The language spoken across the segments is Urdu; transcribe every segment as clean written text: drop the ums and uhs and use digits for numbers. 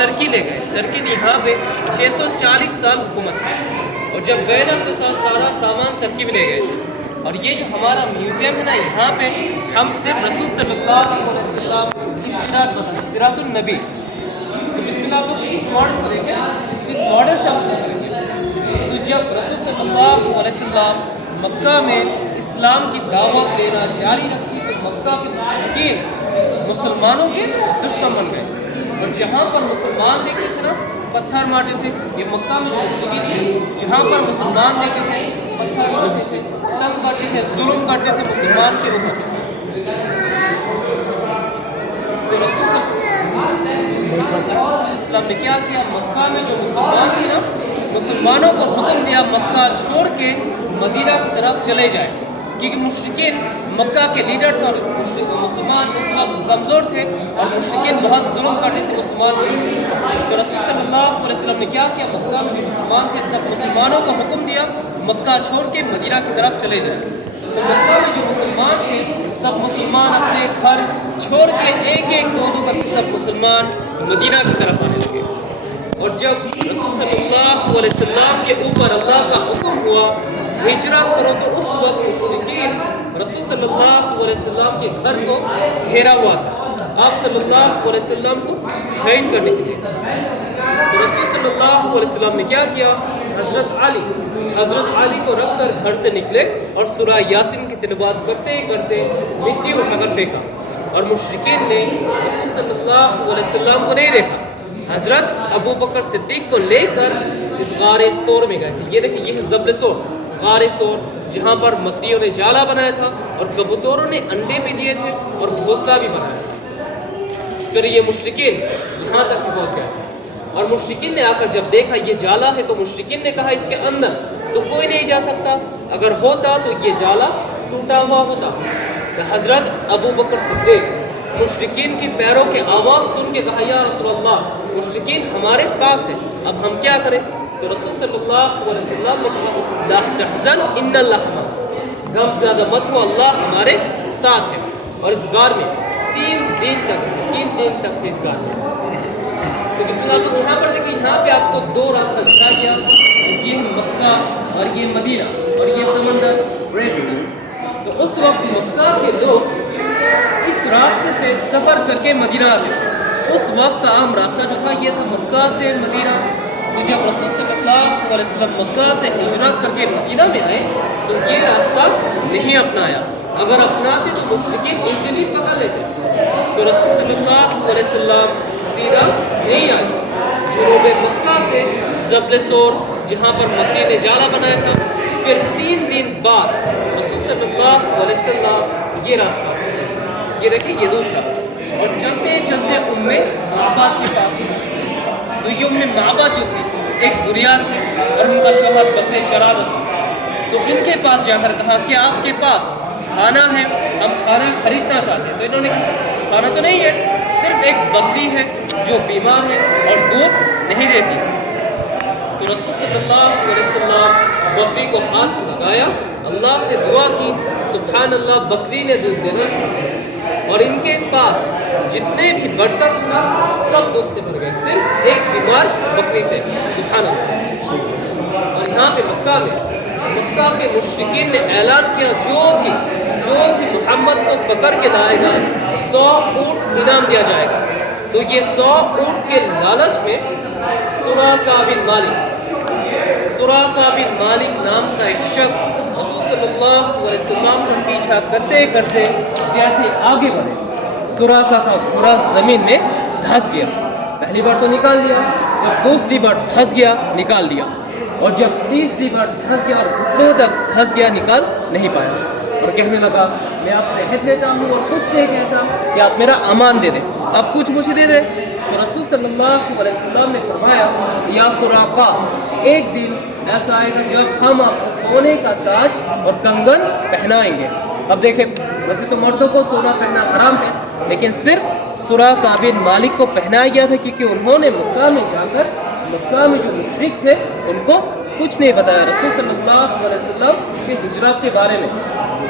ترکی لے گئے. ترکی نے یہاں پہ 640 سال حکومت کی اور جب گئے نا تو سارا سامان ترکی میں لے گئے تھے. اور یہ جو ہمارا میوزیم ہے نا یہاں پہ ہم صرف رسول صلی اللہ علیہ وسلم کی سیرت بتائیں, سیرت النبی. تو بسم اللہ آپ اس ماڈل کو دیکھیں, اس ماڈل سے ہم شروع کریں گے. تو جب رسول صلی اللہ علیہ وسلم مکہ میں اسلام کی دعوت دینا جاری رکھی تو مکہ کے مشرکین مسلمانوں کے دشمن بن گئے. اور جہاں پر مسلمان دیکھتے تھے نا پتھر مارتے تھے. یہ مکہ میں جو مشرکین تھے جہاں پر مسلمان دیکھتے تھے پتھر مارتے تھے, تنگ کرتے تھے, ظلم کرتے تھے مسلمان کے اوپر. تو رسول اسلام نے کیا کیا, مکہ میں جو مسلمان تھے نا مسلمانوں کو حکم دیا مکہ چھوڑ کے مدینہ کی طرف چلے جائیں, کیونکہ مشرکین مکہ کے لیڈر تھے اور مسلمان اس وقت کمزور تھے اور مشرکین بہت ظلم کرتے تھے مسلمان کو. تو رسول صلی اللہ علیہ وسلم نے کیا کیا, مکہ میں جو مسلمان تھے سب مسلمانوں کو حکم دیا مکہ چھوڑ کے مدینہ کی طرف چلے جائیں. تو مکہ میں جو مسلمان تھے سب مسلمان اپنے گھر چھوڑ کے ایک ایک دو دو کر کے سب مسلمان مدینہ کی طرف آنے لگے. اور جب رسول صلی اللہ علیہ وسلم کے اوپر اللہ کا حکم ہوا ہجرت کرو تو اس وقت مشرکین رسول صلی اللہ علیہ وسلم کے گھر کو گھیرا ہوا تھا آپ صلی اللہ علیہ وسلم کو شہید کرنے کے لیے. تو رسول صلی اللہ علیہ وسلم نے کیا کیا, حضرت علی کو رکھ کر گھر سے نکلے اور سورہ یاسین کی تلاوت کرتے کرتے مٹی اٹھا کر پھینکا. اور مشرکین نے رسول صلی اللہ علیہ وسلم کو نہیں دیکھا, حضرت ابو بکر صدیق کو لے کر اس غار ثور میں گئے تھے. یہ دیکھیں یہ ہے جبل ثور, غار ثور جہاں پر مکریوں نے جالا بنایا تھا اور کبوتروں نے انڈے بھی دیے تھے اور گھونسلہ بھی بنایا تھا. پھر یہ مشرکین یہاں تک بھی پہنچ گئے اور مشرکین نے آ کر جب دیکھا یہ جالا ہے تو مشرکین نے کہا اس کے اندر تو کوئی نہیں جا سکتا, اگر ہوتا تو یہ جالا ٹوٹا ہوا ہوتا. تو حضرت ابو بکر صدیق مشرکین کی پیروں کے آواز سن کے کہا یا رسول اللہ مشرکین ہمارے پاس ہے, اب ہم کیا کریں. تو رسول صلی اللہ علیہ وسلم نے کہا لا تحزن ان اللہ معنا, غم زیادہ مت ہو اللہ ہمارے ساتھ ہے. اور اس غار میں 3 دن تک تھے اس غار میں. تو بسم اللہ آپ یہاں پر دیکھیں, یہاں پہ آپ کو 2 راستہ دکھا گیا, یہ مکہ اور یہ مدینہ اور یہ سمندر ریڈ سی. تو اس وقت مکہ کے لوگ اس راستے سے سفر کر کے مدینہ آتے. اس وقت کا عام راستہ جو تھا یہ تھا مکہ سے مدینہ. تو جب رسول صلی اللہ علیہ وسلم مکہ سے ہجرت کر کے مدینہ میں آئے تو یہ راستہ نہیں اپنایا, اگر اپناتے تو مشرکین ایزیلی پکڑ لیتے. تو رسول صلی اللہ علیہ وسلم سیدھا نہیں آئے, جنوب مکہ سے جبل ثور جہاں پر مکری نے جالا بنایا تھا. پھر 3 دن بعد رسول صلی اللہ علیہ وسلم یہ راستہ, یہ دیکھیں یہ دوسرا, اور چلتے چلتے معبد کے پاس. تو یہ معبد جو تھی ایک بڑھیا تھی اور ان کا شوہر بکرے چرا رہا تھا. تو ان کے پاس جا کر کہا کہ آپ کے پاس کھانا ہے, ہم کھانا خریدنا چاہتے ہیں. تو انہوں نے کھانا تو نہیں ہے, صرف ایک بکری ہے جو بیمار ہے اور دودھ نہیں دیتی. تو رسول صلی اللہ علیہ وسلم بکری کو ہاتھ لگایا, اللہ سے دعا کی, سبحان اللہ بکری نے دودھ دینا شروع کیا اور ان کے پاس جتنے بھی برتن تھے سب دودھ سے بھر گئے, صرف ایک بیمار بکری سے. سبحان اللہ. اور یہاں پہ مکہ کے مشرکین نے اعلان کیا جو بھی محمد کو پکڑ کے لائے گا 100 اونٹ انعام دیا جائے گا. تو یہ 100 اونٹ کے لالچ میں سراقہ بن مالک نام کا ایک شخص رسول صلی اللہ علیہ وسلم کا پیچھا کرتے کرتے جیسے آگے بڑھے سراقہ کا گھوڑا زمین میں دھس گیا. پہلی بار تو نکال لیا, جب دوسری بار دھس گیا نکال لیا, اور جب تیسری بار دھس گیا اور گھٹنوں تک دھس گیا نکال نہیں پایا. اور کہنے لگا میں آپ سے عہد لیتا ہوں اور کچھ نہیں کہتا کہ آپ میرا امان دے دیں, آپ کچھ مجھے دے دیں. تو رسول صلی اللہ علیہ وسلم نے فرمایا یا سراقہ ایک دن ایسا آئے گا جب ہم آپ کو سونے کا تاج اور کنگن پہنائیں گے. اب دیکھیں ویسے تو مردوں کو سونا پہننا حرام ہے, لیکن صرف سراقہ بن مالک کو پہنایا گیا تھا کیونکہ انہوں نے مکہ میں جا کر مکہ میں جو مشرک تھے ان کو کچھ نہیں بتایا رسول صلی اللہ علیہ وسلم کی ہجرت کے بارے میں.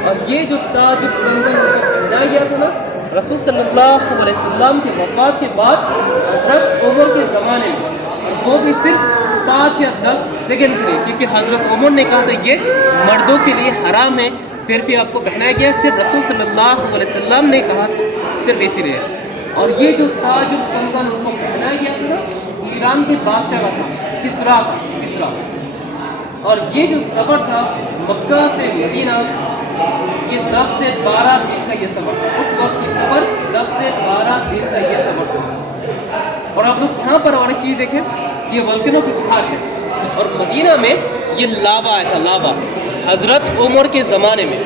اور یہ جو تاج کنگن ان کو پہنایا گیا تھا نا رسول صلی اللہ علیہ وسلم کی وفات کے بعد حضرت عمر کے زمانے صرف 5 یا 10 سیکنڈ کے لیے، کیونکہ حضرت عمر نے کہا تھا یہ مردوں کے لیے حرام ہے، پھر آپ کو پہنایا گیا، صرف رسول صلی اللہ علیہ وسلم نے کہا تھا، صرف اسی لیے۔ اور یہ جو تاج الکنگن ان کو پہنایا گیا تھا نا، ایران کے بادشاہ کا تھا، کسرا۔ اور یہ جو سفر تھا مکہ سے مدینہ، یہ 10 سے 12 دن کا یہ سفر تھا، اس وقت یہ سفر 10 سے 12 دن کا یہ سفر تھا۔ اور آپ لوگ یہاں پر اور ایک چیز دیکھیں، یہ ولکانوں کی پہاڑ ہے، اور مدینہ میں یہ لاوا آیا تھا، لاوا حضرت عمر کے زمانے میں۔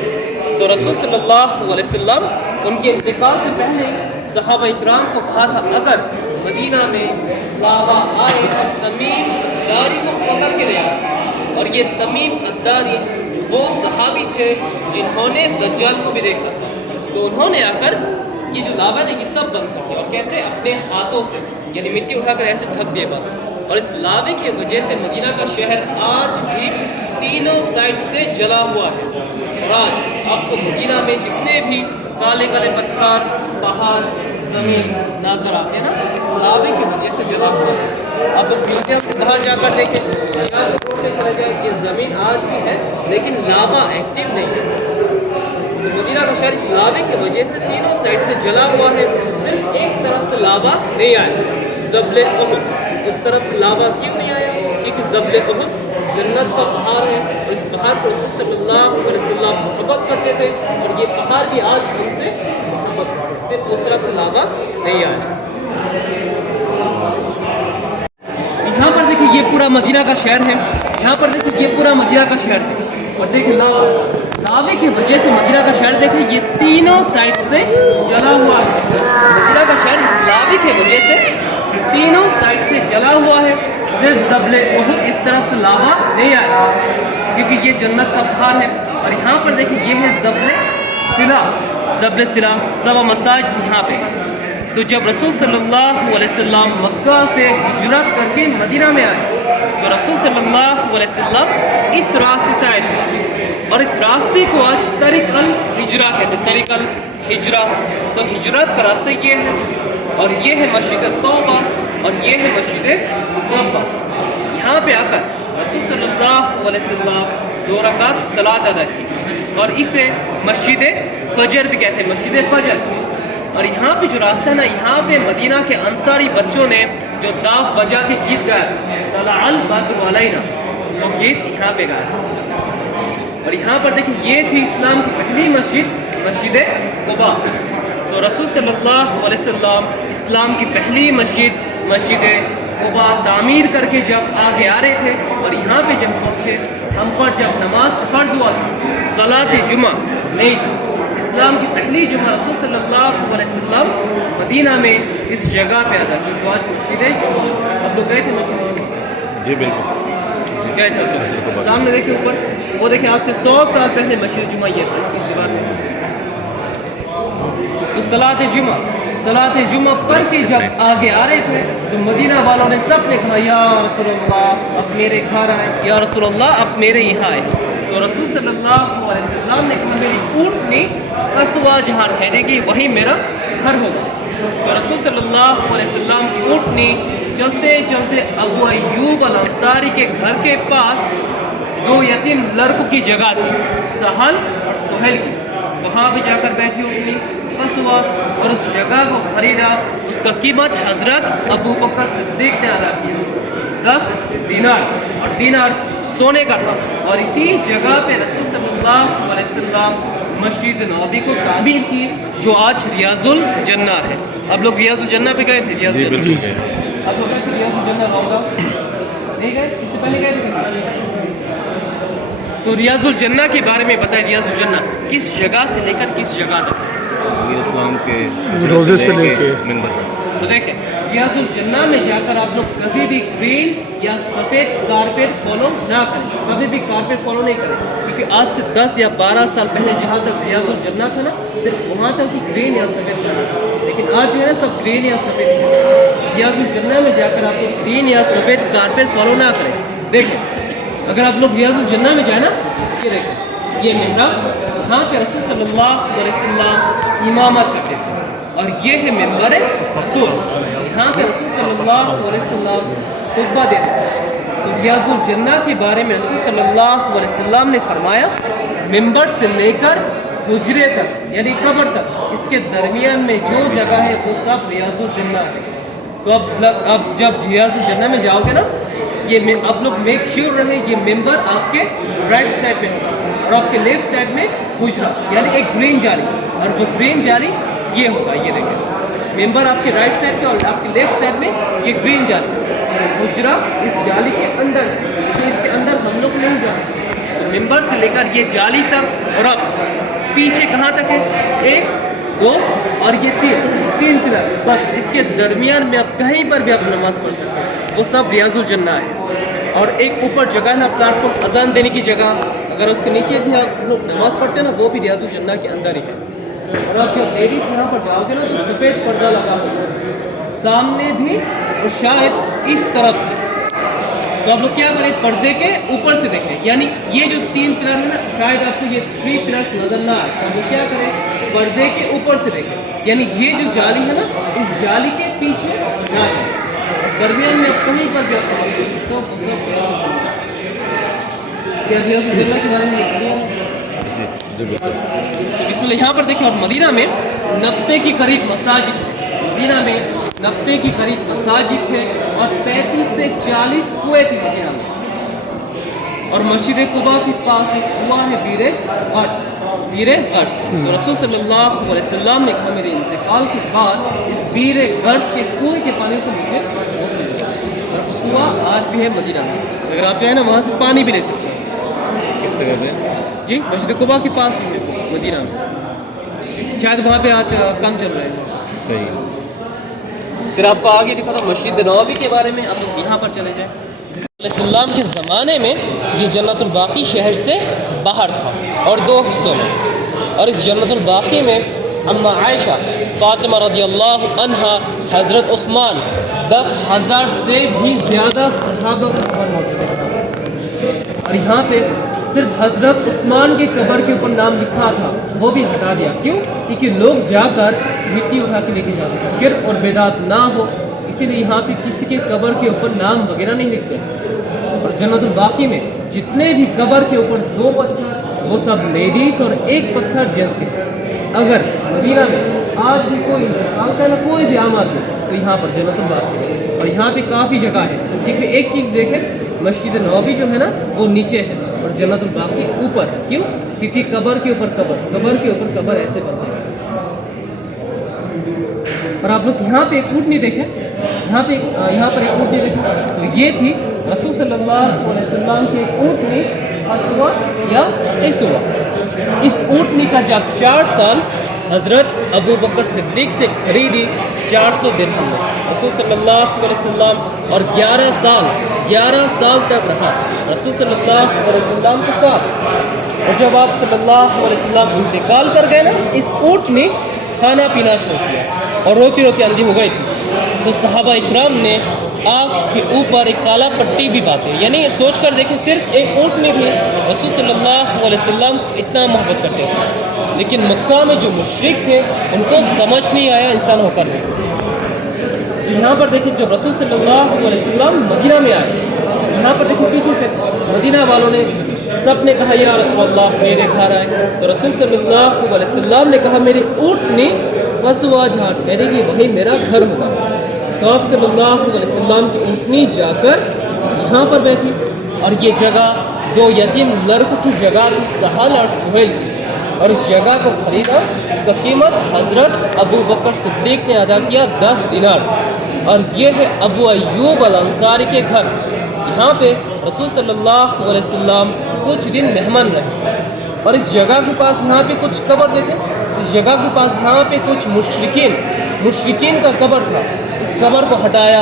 تو رسول صلی اللہ علیہ وسلم ان کے انتقال سے پہلے صحابہ اکرام کو کہا تھا اگر مدینہ میں لاوا آئے تو تمیم الداری کو پکڑ کے لے آئے۔ اور یہ تمیم الداری وہ صحابی تھے جنہوں نے دجال کو بھی دیکھا تھا، تو انہوں نے آ کر یہ جو لاوا ہے یہ سب بند کر دیا، اور کیسے اپنے ہاتھوں سے یعنی مٹی اٹھا کر ایسے ڈھک دیا بس۔ اور اس لاوے کی وجہ سے مدینہ کا شہر آج بھی تینوں سائڈ سے جلا ہوا ہے، اور آج آپ کو مدینہ میں جتنے بھی کالے کالے پتھر، پہاڑ، زمین نظر آتے ہیں نا، اس لاوے کی وجہ سے جلا ہوا ہے۔ آپ لوگ میوزیم سے باہر جا کر دیکھیں، یہاں پر روڈ پہ چلے جائیں، یہ زمین آج بھی ہے لیکن لاوا ایکٹیو نہیں ہے۔ مدینہ کا شہر اس لاوے کی وجہ سے تینوں سائڈ سے جلا ہوا ہے، صرف ایک طرف سے لاوا نہیں آیا، جبل احد۔ اس طرف سے لاوا کیوں نہیں آیا؟ کیونکہ جبل احد جنت کا پہاڑ ہے، اور اس پہاڑ پر رسول صلی اللہ علیہ وسلم محبت کرتے تھے، اور یہ پہاڑ بھی آج ہم سے محبت کرتے ہیں، صرف اس طرف سے لاوا نہیں آیا۔ یہاں پر دیکھیں یہ پورا مدینہ کا شہر ہے، یہاں پر دیکھیں یہ پورا مدینہ کا شہر ہے، اور دیکھیں لاوے کی وجہ سے مدینہ کا شہر دیکھیں یہ تینوں سائڈ سے جلا ہوا ہے۔ مدینہ کا شہر اس لاوے کی وجہ سے تینوں سائڈ سے جلا ہوا ہے، صرف جبل احد اس طرف سے لاوا نہیں آیا کیونکہ یہ جنت کا پہاڑ ہے۔ اور یہاں پر دیکھیں یہ ہے جبل سلا، 7 مساجد یہاں پہ۔ تو جب رسول صلی اللہ علیہ وسلم مکہ سے ہجرت کر کے مدینہ میں آئے تو رسول صلی اللہ علیہ وسلم اس راستے سے آئے تھے، اور اس راستے کو آج طریق الہجرہ کہتے ہیں، طریق الہجرہ۔ تو ہجرت کا راستہ یہ ہے، اور یہ ہے مسجد توبہ، اور یہ ہے مسجد مصطفیٰ۔ یہاں پہ آ کر رسول صلی اللہ علیہ وسلم 2 رکعت صلاۃ ادا کی، اور اسے مسجد فجر بھی کہتے ہیں، مسجد فجر۔ اور یہاں پہ جو راستہ ہے نا، یہاں پہ مدینہ کے انصاری بچوں نے جو داف بجا کے گیت گایا طلع البدر علینا، وہ گیت یہاں پہ گایا۔ اور یہاں پر دیکھیں یہ تھی اسلام کی پہلی مسجد، مسجد قباء۔ تو رسول صلی اللہ علیہ وسلم اسلام کی پہلی مسجد، مسجد قباء تعمیر کر کے جب آگے آ رہے تھے، اور یہاں پہ جب پہنچے ہم پر جب نماز فرض ہوا تھا، صلاۃ جمعہ نہیں تھا، اسلام کی پہلی جمعہ رسول صلی اللہ علیہ وسلم مدینہ میں اس جگہ پہ ادا کی جو آج مسجد جمعہ۔ آپ لوگ گئے تھے مسجد جمعہ؟ جی بالکل گئے تھے آپ لوگ؟ سامنے دیکھیں اوپر، وہ دیکھیں آج سے 100 سال پہلے مسجد جمعہ یہ تھا اس بات میں۔ تو صلاۃ جمعہ پڑھ کے جب آگے آ رہے تھے تو مدینہ والوں نے سب نے کہا یا رسول اللہ اب میرے گھر آئے، یا رسول اللہ اب میرے یہاں آئے۔ تو رسول صلی اللہ علیہ وسلم نے کہا میری اونٹنی قصوہ جہاں ٹھہرے گی وہی میرا گھر ہوگا۔ تو رسول صلی اللہ علیہ وسلم کی اونٹنی چلتے چلتے ابو ایوب الانصاری کے گھر کے پاس 2 یتیم لڑکوں کی جگہ تھی، سہل اور سہیل کی، وہاں پہ جا کر بیٹھی اونٹنی قصوہ، اور اس جگہ کو خریدا، اس کا قیمت حضرت ابو بکر صدیق نے ادا کیا، 10 دینار، اور دینار سونے کا تھا۔ اور اسی جگہ پہ رسول صلی اللہ علیہ وسلم مسجد نبوی کو تعمیر کی جو آج ریاض الجنہ ہے۔ اب لوگ ریاض الجنہ پہ گئے تھے؟ ریاض الجنہ اب لوگ گئے تھے ریاض الجنہ روضہ؟ نہیں گئے؟ اس سے پہلے گئے تھے؟ تو ریاض الجنہ کے بارے میں بتائیں، ریاض الجنہ کس جگہ سے لے کر کس جگہ تک؟ اسلام کے روزے سے لے کے منبر تک۔ تو دیکھیں ریاض الجنہ میں جا کر آپ لوگ کبھی بھی گرین یا سفید کارپیٹ فالو نہ کریں، کبھی بھی کارپیٹ فالو نہیں کریں، کیونکہ آج سے 10 یا 12 سال پہلے جہاں تک ریاض الجنہ تھا نا، صرف وہاں تک کہ گرین یا سفید کرنا، لیکن آج جو ہے نا سب گرین یا سفید ہے۔ ریاض الجنہ میں جا کر آپ لوگ گرین یا سفید کارپیٹ فالو نہ کریں۔ دیکھیں اگر آپ لوگ ریاض الجنہ میں جائیں نا، یہ دیکھیں یہ محراب، یہاں کے رسول صلی اللہ علیہ وسلم امامت کرتے تھے، اور یہ ہے منبر رسول. یہاں پہ رسول صلی اللہ علیہ وسلم خطبہ دیتے ہیں. تو ریاض الجنہ کے بارے میں رسول صلی اللہ علیہ وسلم نے فرمایا منبر سے لے کر حجرے تک یعنی قبر تک اس کے درمیان میں جو جگہ ہے وہ سب ریاض الجنہ ہے. تو اب جب ریاض الجنہ میں جاؤ گے نا یہ آپ لوگ میک شیور رہیں یہ ممبر آپ کے رائٹ سائڈ پہ ہوگا اور آپ کے لیفٹ سائڈ میں حجرا یعنی ایک گرین جالی اور وہ گرین جالی یہ ہوگا. یہ دیکھیں ممبر آپ کے رائٹ سائڈ پہ اور آپ کے لیفٹ سائڈ میں یہ گرین جالی حجرا اس جالی کے اندر لیکن اس کے اندر ہم لوگ نہیں جا سکتے. تو ممبر سے لے کر یہ جالی تک اور اب پیچھے کہاں تک ہے 1 2 اور یہ 3 پلر بس اس کے درمیان میں آپ کہیں پر بھی آپ نماز پڑھ سکتے ہیں. وہ سب ریاض الجنہ ہے. اور ایک اوپر جگہ ہے نا پلیٹ فارم اذان دینے کی جگہ اگر اس کے نیچے بھی آپ لوگ نماز پڑھتے ہیں نا وہ بھی ریاض الجنہ کے اندر ہی ہے. اور آپ جب لیڈیز یہاں پر جاؤ گے نا تو سفید پردہ لگا ہوا سامنے بھی اور شاید اس طرف. تو آپ لوگ کیا کریں پردے کے اوپر سے دیکھیں یعنی یہ جو 3 پلر ہے نا شاید آپ کو یہ 3 پلرس نظر نہ آئے. تو آپ لوگ کیا کریں پردے کے اوپر سے دیکھیں یعنی یہ جو جالی ہے نا اس جالی کے پیچھے نہ ہے درمیان میں آپ کہیں پر بھی آپ نماز پڑھ سکتے ہو. وہ سب کیا ریاض الجنہ کے بارے میں تو بسم اللہ. یہاں پر دیکھیں اور مدینہ میں 90 کے قریب مساجد مدینہ میں 90 کے قریب مساجد تھے اور 35 سے 40 کنویں تھے مدینہ میں. اور مسجد قباء کے پاس ایک کنواں ہے بیر غرس. تو رسول صلی اللہ علیہ وسلم نے کہا میرے انتقال کے بعد اس بیر غرس کے کنویں کے پانی سے مجھے غسل دیا. اور اس کنواں آج بھی ہے مدینہ میں. اگر آپ جو ہے نا وہاں سے پانی بھی لے سکتے ہیں. کس جگہ پہ؟ جی مسجد قباء کے پاس ہی ہے مدینہ میں. شاید وہاں پہ آج کم چل رہے ہیں. صحیح. پھر آپ کو آگے دکھا تھا مسجد نبوی کے بارے میں. آپ لوگ یہاں پر چلے جائیں. علیہ السلام کے زمانے میں یہ جنت الباقی شہر سے باہر تھا اور 2 حصوں میں. اور اس جنت الباقی میں اما عائشہ فاطمہ رضی اللہ عنہا حضرت عثمان 10,000 سے بھی زیادہ صحابہ کا قبر موجود ہے. اور یہاں پہ صرف حضرت عثمان کے قبر کے اوپر نام لکھا تھا وہ بھی ہٹا دیا. کیوں؟ کیونکہ لوگ جا کر مٹی اٹھا کے لے کے جاتے تھے شرک اور بدعت نہ ہو اسی لیے یہاں پہ کسی کے قبر کے اوپر نام وغیرہ نہیں لکھتے. اور جنت الباقی میں جتنے بھی قبر کے اوپر 2 پتھر وہ سب لیڈیز اور 1 پتھر جینٹس کے. اگر مدینہ میں آج بھی کوئی انتقال کا کوئی بھی عام آدمی تو یہاں پر جنت الباقی اور یہاں پہ کافی جگہ ہے. لیکن ایک چیز دیکھیں مسجد نبوی جو ہے نا وہ نیچے ہے اور جنت الباقی اوپر. کیوں؟ کیونکہ قبر کے اوپر قبر کے اوپر قبر ایسے بنتے ہیں. اور آپ لوگ یہاں پہ ایک اونٹنی دیکھیں یہاں پر ایک اونٹنی دیکھیں. تو یہ تھی رسول صلی اللہ علیہ وسلم کی ایک اونٹنی اسوا یا اسوا. اس اونٹنی کا جب 4 سال حضرت ابو بکر صدیق سے خریدی 400 درہم میں رسول صلی اللہ علیہ وسلم اور 11 سال تک رہا رسول صلی اللہ علیہ وسلم کے ساتھ. اور جب آپ صلی اللہ علیہ وسلم انتقال کر گئے نا اس اونٹ نے کھانا پینا چھوڑ دیا اور روتی روتی اندھی ہو گئی تھی. تو صحابہ اکرام نے آنکھ کے اوپر ایک کالا پٹی بھی باندھی. یعنی یہ سوچ کر دیکھیں صرف ایک اونٹ میں بھی رسول صلی اللہ علیہ وسلم اتنا محبت کرتے تھے. لیکن مکہ میں جو مشرک تھے ان کو سمجھ نہیں آیا انسان ہو کر بھی. یہاں پر دیکھیں جب رسول صلی اللہ علیہ وسلم مدینہ میں آئے یہاں پر دیکھیں پیچھے سے مدینہ والوں نے سب نے کہا یا رسول اللہ میرے گھر آئے. تو رسول صلی اللہ علیہ وسلم نے کہا میری اونٹنی قصوہ جہاں ٹھہرے گی وہی میرا گھر ہوگا. تو آپ صلی اللہ علیہ وسلم کی اونٹنی جا کر یہاں پر بیٹھی. اور یہ جگہ 2 یتیم لڑکوں کی جگہ تھی سہل اور سہیل کی. اور اس جگہ کو خریدا اس کا قیمت حضرت ابو بکر صدیق نے ادا کیا 10 دینار. اور یہ ہے ابو ایوب الانصاری کے گھر. یہاں پہ رسول صلی اللہ علیہ وسلم کچھ دن مہمان رہے. اور اس جگہ کے پاس یہاں پہ کچھ قبر دیکھیں اس جگہ کے پاس یہاں پہ کچھ مشرکین کا قبر تھا. اس قبر کو ہٹایا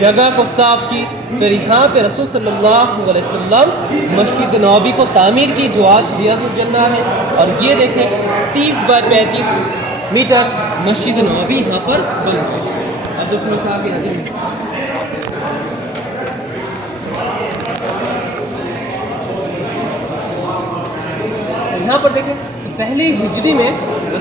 جگہ کو صاف کی. پھر یہاں پہ رسول صلی اللہ علیہ وسلم مسجد نبوی کو تعمیر کی جو آج ریاض الجنہ ہے. اور یہ دیکھیں 30 بائی 35 میٹر مسجد نبوی یہاں پر بن گئی. اب دوسرے صاحب یہاں پر دیکھیں پہلی ہجری میں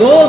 2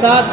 7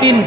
3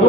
2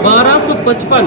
1255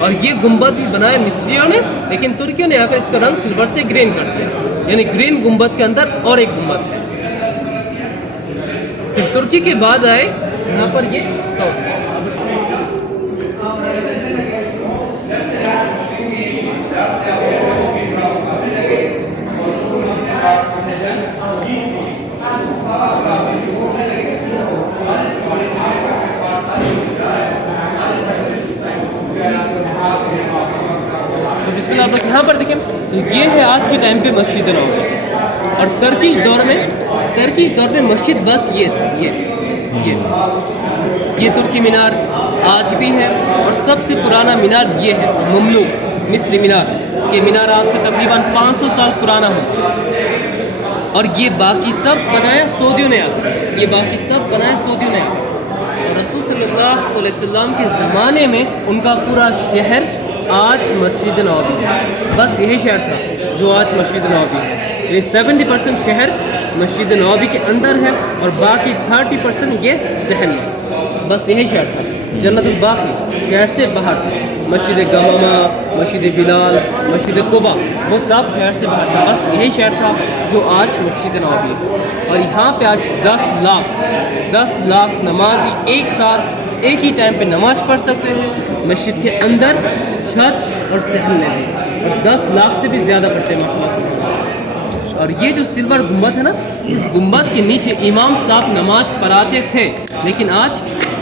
اور یہ گنبد بھی بنایا مصریوں نے، لیکن ترکیوں نے آ کر اس کا رنگ سلور سے گرین کر دیا، یعنی گرین گنبد کے اندر اور ایک گنبد ہے۔ پھر ترکی کے بعد آئے یہاں پر یہ سعودی۔ بسم اللہ، آپ لوگ یہاں پر دیکھیں تو یہ ہے آج کے ٹائم پہ مسجد نبوی، اور ترکیش دور میں مسجد بس یہ تھی، یہ ترکی مینار آج بھی ہے، اور سب سے پرانا مینار یہ ہے مملوک مصری مینار۔ یہ مینار آج سے تقریباً 500 سال پرانا ہے، اور یہ باقی سب بنایا سعودیوں نے آ کر۔ رسول صلی اللہ علیہ وسلم کے زمانے میں ان کا پورا شہر آج مسجد نبوی ہے، بس یہی شہر تھا جو آج مسجد نبوی ہے، یعنی 70% شہر مسجد نبوی کے اندر ہے اور باقی 30% یہ صحن ہے، بس یہی شہر تھا۔ جنت الباقی شہر سے باہر تھا، مسجد گمامہ، مسجد بلال، مسجد قباء وہ سب شہر سے باہر تھا، بس یہی شہر تھا جو آج مسجد نبوی ہے۔ اور یہاں پہ آج 10 لاکھ نمازی ایک ساتھ ایک ہی ٹائم پہ نماز پڑھ سکتے ہیں، مسجد کے اندر، چھت اور صحن میں بھی، اور 10 لاکھ سے بھی زیادہ پڑھتے ہیں ماشاء اللہ سے۔ اور یہ جو سلور گنبد ہے نا، اس گنبد کے نیچے امام صاحب نماز پڑھاتے تھے، لیکن آج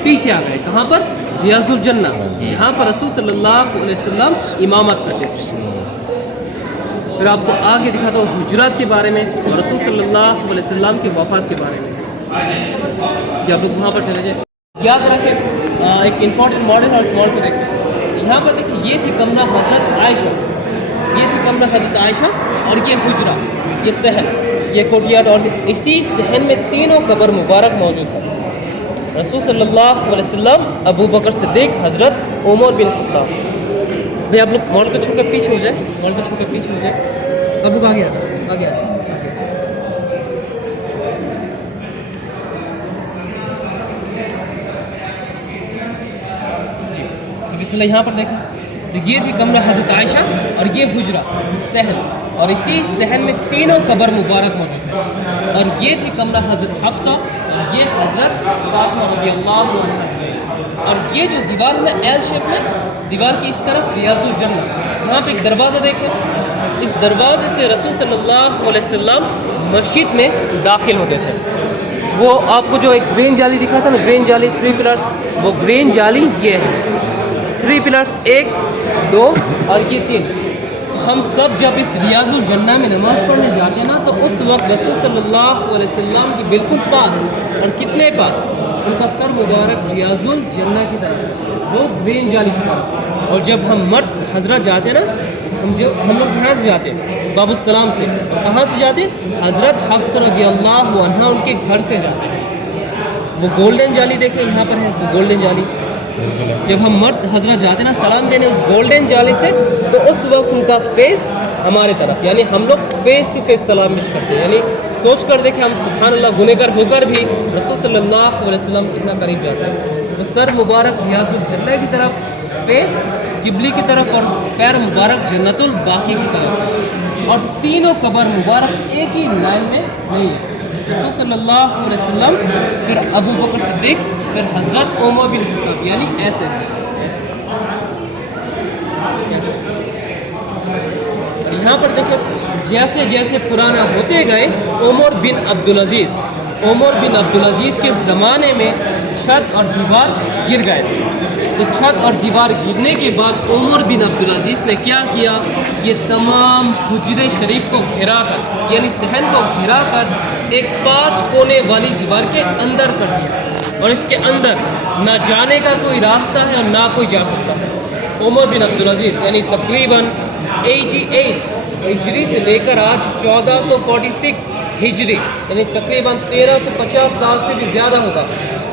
پیچھے آ گئے، کہاں پر؟ ریاض الجنہ، جہاں پر رسول صلی اللہ علیہ وسلم امامت کرتے تھے۔ پھر آپ کو آگے دکھاتا ہوں حجرات کے بارے میں اور رسول صلی اللہ علیہ وسلم کے وفات کے بارے میں۔ جب لوگ وہاں پر چلے جائیں، یاد رکھیں ایک امپورٹنٹ ماڈل اور اسمال کو دیکھیں، یہاں پر دیکھیں یہ تھی کمرہ حضرت عائشہ، اور یہ حجرہ، یہ صحن، یہ کوٹیارڈ، اور اسی صحن میں تینوں قبر مبارک موجود ہیں، رسول صلی اللہ علیہ وسلم، ابو بکر صدیق، حضرت عمر بن خطاب۔ بھائی آپ لوگ مال کو چھوڑ کر پیچھے ہو جائے، اب لوگ آگے آ جائیں۔ جی بسم اللہ، یہاں پر دیکھیں تو یہ تھی کمرہ حضرت عائشہ اور یہ حجرہ صحن، اور اسی صحن میں تینوں قبر مبارک موجود ہیں، اور یہ تھی کمرہ حضرت حفصہ اور یہ حضرت فاطمہ رضی اللہ عنہا اجمعین۔ اور یہ جو دیوار ہے نا ایل شیپ میں، دیوار کی اس طرف ریاض الجنہ، یہاں پہ ایک دروازہ دیکھیں، اس دروازے سے رسول صلی اللہ علیہ وسلم مسجد میں داخل ہوتے تھے۔ وہ آپ کو جو ایک گرین جالی دکھا تھا نا، گرین جالی 3 پلرس، وہ گرین جالی یہ ہے، 3 پلرس، 1 2 اور یہ 3۔ ہم سب جب اس ریاض الجنہ میں نماز پڑھنے جاتے ہیں نا، تو اس وقت رسول صلی اللہ علیہ وسلم کے بالکل پاس، اور کتنے پاس، ان کا سر مبارک ریاض الجنہ کی طرف، وہ گرین جالی کی طرف۔ اور جب ہم مرد حضرت جاتے ہیں نا، ہم لوگ یہاں سے جاتے ہیں باب السلام سے، اور کہاں سے جاتے ہیں؟ حضرت حفصہ رضی اللہ عنہا ان کے گھر سے جاتے ہیں۔ وہ گولڈن جالی دیکھیں یہاں پر ہے، وہ گولڈن جالی، جب ہم مرد حضرت جاتے ہیں نا سلام دینے اس گولڈن جالی سے، تو اس وقت ان کا فیس ہمارے طرف، یعنی ہم لوگ فیس ٹو فیس سلام مش کرتے ہیں، یعنی سوچ کر دیکھیں ہم سبحان اللہ گنہگار ہو کر بھی رسول صلی اللہ علیہ وسلم کتنا قریب جاتے ہیں۔ وہ سر مبارک ریاض الجنہ کی طرف، فیس قبلی کی طرف، اور پیر مبارک جنت الباقی کی طرف، اور تینوں قبر مبارک ایک ہی لائن میں نہیں ہے، رسول صلی اللہ علیہ وسلم، پھر ابو بکر صدیق، پھر حضرت عمر بن خطاب، یعنی ایسے۔ اور یہاں پر دیکھیں جیسے جیسے پرانا ہوتے گئے، عمر بن عبدالعزیز کے زمانے میں چھت اور دیوار گر گئے تھے۔ تو چھت اور دیوار گرنے کے بعد عمر بن عبدالعزیز نے کیا کیا، یہ تمام حجرے شریف کو گھیرا کر، یعنی صحن کو گھیرا کر ایک 5 کونے والی دیوار کے اندر کر دیا، اور اس کے اندر نہ جانے کا کوئی راستہ ہے اور نہ کوئی جا سکتا ہے۔ عمر بن عبدالعزیز یعنی تقریباً 88 ہجری سے لے کر آج 1446 ہجری، یعنی تقریباً 1350 سال سے بھی زیادہ ہوگا،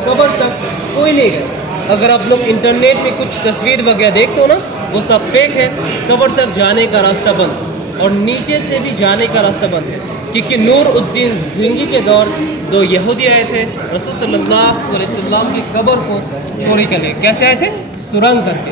قبر تک کوئی نہیں گیا۔ اگر آپ لوگ انٹرنیٹ پہ کچھ تصویر وغیرہ دیکھتے ہو نا، وہ سب فیک ہے، قبر تک جانے کا راستہ بند، اور نیچے سے بھی جانے کا راستہ بند ہے، کیونکہ نور الدین زنگی کے دور 2 یہودی آئے تھے رسول صلی اللہ علیہ وسلم کی قبر کو چوری کر لے۔ کیسے آئے تھے؟ سرنگ کر کے،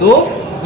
2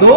2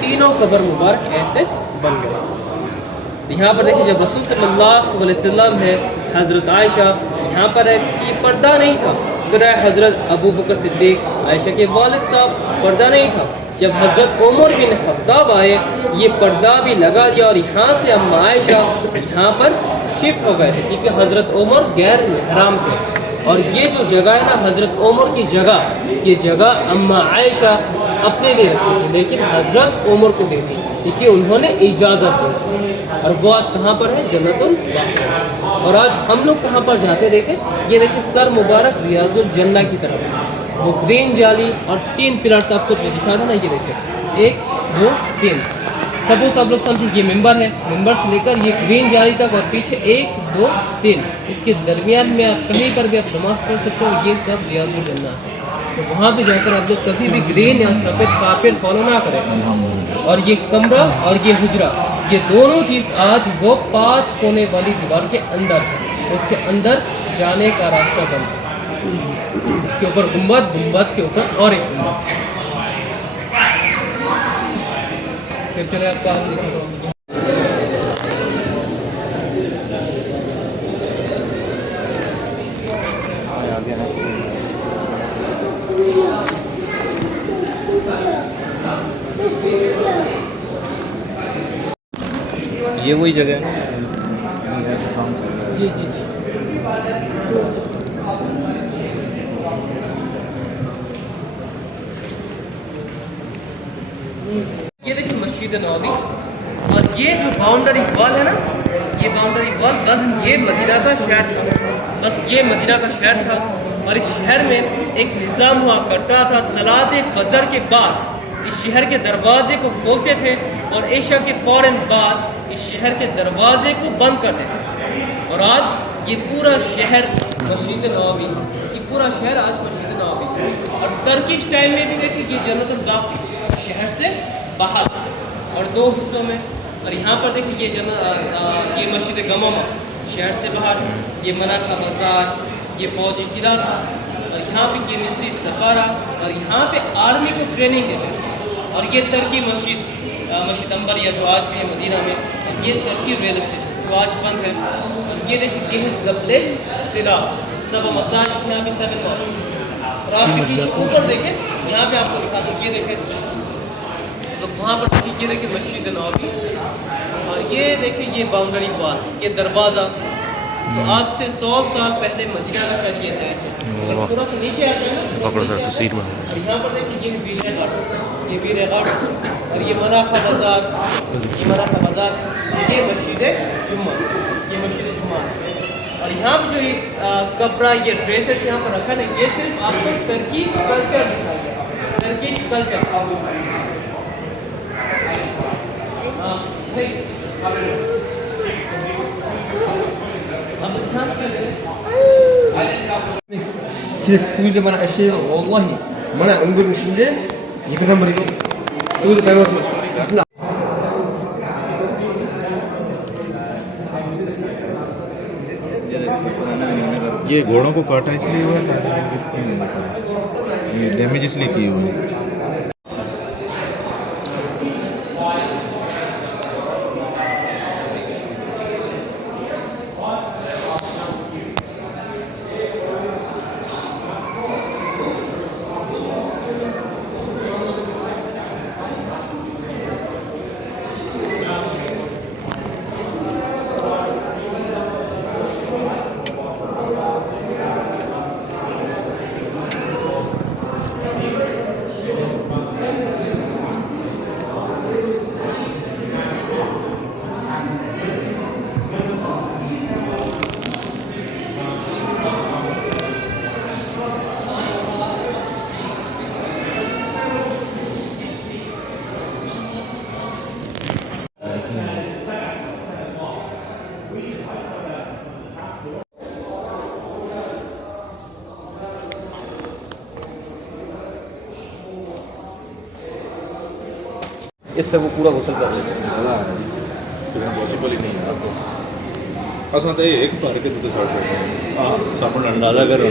تینوں قبر مبارک ایسے بن گئے. تو یہاں پر دیکھیں جب رسول صلی اللہ علیہ وسلم ہے, حضرت عائشہ یہاں پر ہے, یہ پردہ نہیں تھا. پھر ہے حضرت ابو بکر صدیق, عائشہ کے والد صاحب, پردہ نہیں تھا. جب حضرت عمر بن خطاب آئے یہ پردہ بھی لگا دیا اور یہاں سے اما عائشہ یہاں پر شفٹ ہو گئے تھے کیونکہ حضرت عمر غیر محرم تھے. اور یہ جو جگہ ہے نا حضرت عمر کی جگہ, یہ جگہ اما عائشہ اپنے لیے رکھی تھی لیکن حضرت عمر کو دی تھی کیونکہ انہوں نے اجازت دی تھی. اور وہ آج کہاں پر ہے؟ جنت البقیع. اور آج ہم لوگ کہاں پر جاتے دیکھیں, یہ دیکھیں سر مبارک ریاض الجنہ کی طرف, وہ گرین جالی اور 3 پلرس آپ کو جو دکھا تھا نا, یہ دیکھیں 1 2 3. سب لوگ سمجھیں یہ ممبر ہے, ممبر سے لے کر یہ گرین جالی تک اور پیچھے 1 2 3, اس کے درمیان میں آپ کہیں پر بھی آپ نماز پڑھ سکتے ہو. یہ سب ریاض الجنہ ہے. تو وہاں پہ جا کر آپ لوگ کبھی بھی گرین یا سفید کارپیٹ فالو نہ کریں. اور یہ کمرہ اور یہ حجرہ, یہ دونوں چیز آج وہ 5 کونے والی دیوار کے اندر ہے. اس کے اندر جانے کا راستہ بند ہے. اس کے اوپر گنبد, گنبد کے اوپر اور ایک گنبد. پھر چلے آپ کا یہ وہی جگہ ہے. جی جی جی. یہ دیکھیں مسجد نبوی, اور یہ جو باؤنڈری وال ہے نا, یہ باؤنڈری وال بس یہ مدینہ کا شہر تھا, بس یہ مدینہ کا شہر تھا. اور اس شہر میں ایک نظام ہوا کرتا تھا, صلاۃ فجر کے بعد اس شہر کے دروازے کو کھولتے تھے اور عشاء کے فوراً بعد اس شہر کے دروازے کو بند کر دیتے. اور آج یہ پورا شہر مسجد نبوی, یہ پورا شہر آج مسجد نبوی. اور ترکش ٹائم میں بھی دیکھیں یہ جنت البقیع شہر سے باہر اور 2 حصوں میں. اور یہاں پر دیکھیں یہ مسجد گمامہ شہر سے باہر, یہ منافع بازار, یہ فوجی قلعہ تھا. اور یہاں پہ یہ مصری سفارہ, اور یہاں پہ آرمی کو ٹریننگ دیتے تھے. اور یہ ترکی مسجد انبریہ جو آج بھی ہے مدینہ میں, یہ ترکی ریل اسٹیشن جو آج بند ہے. اور یہ دیکھیں یہ ہے زبل سلا, 7 مساجد یہاں پہ 7 مسجد. اور آپ کے پیچھے اوپر دیکھیں, یہاں پہ آپ کو دکھا دوں, یہ دیکھیں تو وہاں پر دیکھیں, یہ دیکھیں مسجد نبوی, اور یہ دیکھیں یہ باؤنڈری وال, یہ دروازہ. تو آج سے 100 سال پہلے مدینہ کا شہر یہ تھا ایسے. اور تھوڑا سا نیچے آتے ہیں نا, تصویر میں یہاں پر دیکھیں یہ ویر غرس, یہ ویر غرس, اور یہ منافع بازار, یہ منافع بازار, یہ مسجد جمعہ, یہ مسجد جمعہ. اور یہاں پہ جو یہ کپڑا, یہ ڈریسز یہاں پر رکھا ہے, یہ صرف آپ کو ترکیش کلچر دکھایا گیا, ترکیش culture. Kuyu zaman aşağı vallahi mana öndürün şimdi yıkıdan beri kuyu da kaybolmaz. Aslında یہ گھوڑوں کو کاٹا اس لیے ہوا ہے, ڈیمیج اس لیے کی ہوئی. اس سے وہ پورا غسل کر لیتے ہیں. پاسبل ہی نہیں ہے. اصل تو ایک بھر کے تو چھوڑ سکتے ہیں. اندازہ کرو.